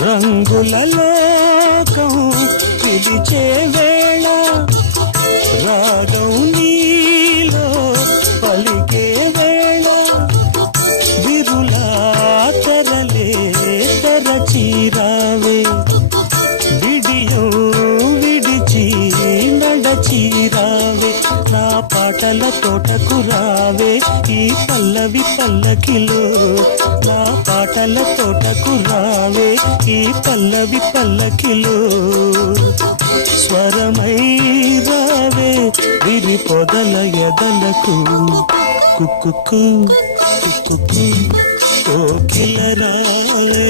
రంగుల లోకం పిలిచే వేళ రాగం నీలో పలికే వేళ విరులా తెరలే తెరచీరావే విడియో విడిచి నడచీరావే నా పాటల తోటకు రావే ఈ పల్లవి పల్లకిలో నా పాటల తోటకు రావే ఈ పల్లవి పల్లకిలో స్వరమై రావే విరి పొదల ఎదలకు కుక్కు కుక్కు కోకిల రావే